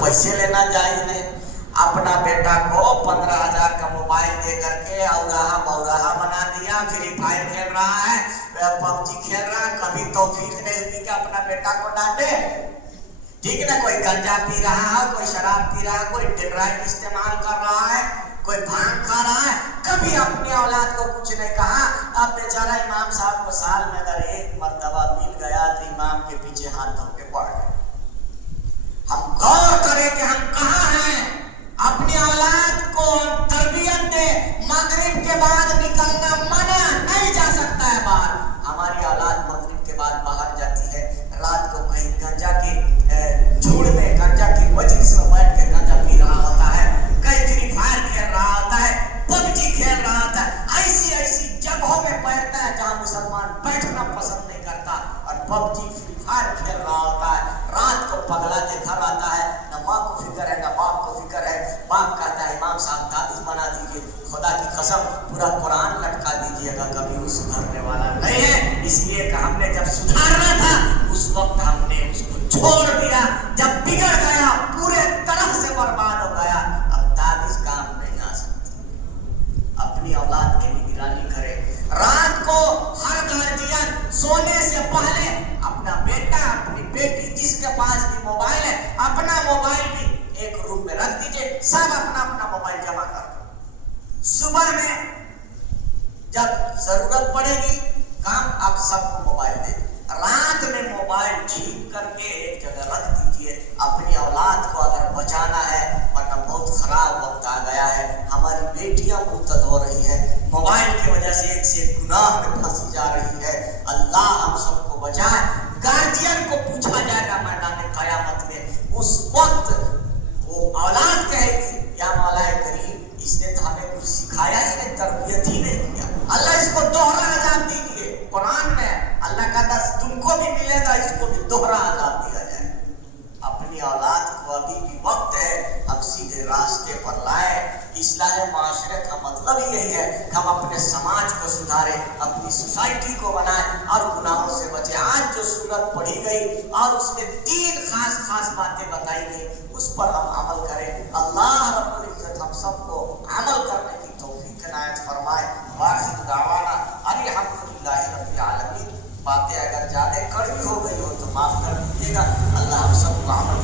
पैसे लेना जायज नहीं। अपना बेटा को 15,000 का मोबाइल दे करके औराहा बौराहा बना दिया, फ्री फायर खेल रहा है, पबजी खेल रहा है, कभी तौफीक नहीं हुई कि अपना बेटा को डांटे। ठीक ना, कोई गंजा पी रहा है, कोई शराब पी रहा है, कोई ड्रग इस्तेमाल कर रहा है, कोई भांग खा रहा है, कभी अपने औलाद को कुछ नहीं कहा। अब बेचारा इमाम साहब को साल में अगर एक मर्तबा मिल गया तो इमाम के पीछे हाथ धो के पड़ गए। हम गौर करें कि हम कहाँ हैं, अपनी औलाद को तरबियत दे। मगरिब के बाद निकलना मना, नहीं जा सकता है बाहर। हमारी औलाद मगरिब के बाद बाहर जाती है, रात को कहीं गंजा की झूड़ में, गंजा की मजलिस में बैठ के गंजा पी रहा होता है, कहीं फ्री फायर खेल रहा होता है, पबजी खेल रहा होता है। ऐसी ऐसी जगहों में बैठता है जहाँ मुसलमान बैठना पसंद नहीं करता, और पबजी फ्री फायर खेल रहा होता है। रात को पगलाते घर आता है, न माँ को फिक्र है न बाप को फिक्र है। बाप कहता है इमाम साहब ताबीज़ बना दीजिए, खुदा की कसम पूरा कुरान लटका दीजिएगा, कभी वो सुधरने वाला नहीं है। इसलिए कि हमने जब सुधारना था उस वक्त हमने उसको छोड़ दिया, जब बिगड़ गया पूरे तरह से बर्बाद हो गया। अब ताबीज़ काम नहीं आ सकती। अपनी औलाद की निगरानी करे। रात को हर गार्जियन सोने से पहले अपना बेटा अपनी बेटी जिसके पास भी मोबाइल है, अपना मोबाइल भी एक रूम में रख दीजिए, सब अपना अपना मोबाइल जमा कर। सुबह में जब जरूरत पड़ेगी काम, आप सबको मोबाइल दे। रात में मोबाइल छीन करके एक जगह रख दीजिए। अपनी औलाद को अगर बचाना है, वरना बहुत खराब वक्त आ गया है। हमारी बेटियां मुर्तद हो रही है, मोबाइल की वजह से एक से एक गुनाह में फंसी जा रही है। अल्लाह हम सबको बचाए। गार्जियन को पूछा जाएगा मैदान क़यामत में, उस वक्त वो औलाद कहेगी या मौला करीम, इसने तो हमें कुछ सिखाया ही नहीं, तरबियत ही नहीं किया। अल्लाह इसको दोहरा अज़ाब दीजिए। कुरान में अल्लाह कहता तुमको भी मिलेगा, इसको भी दोहरा अज़ाब दिया जाए। अपनी औलाद को अभी भी वक्त है, हम सीधे रास्ते पर लाए। इस्लाह माशरे का मतलब ही यही है कि हम अपने समाज को सुधारें, अपनी सोसाइटी को बनाएं और गुनाहों से बचें। आज जो सूरत पढ़ी गई और उसमें 3 खास बातें बताई गई, उस पर हम अमल करें। अल्लाह रब्बुल इज्जत हम सबको अमल करने की तौफीक इनायत फरमाए। वाखिर दावाना अल्हम्दुलिल्लाहि रब्बिल आलमीन। बातें अगर ज्यादा कड़वी हो गई हो तो माफ कर दीजिएगा। अल्लाह हम सबको अमल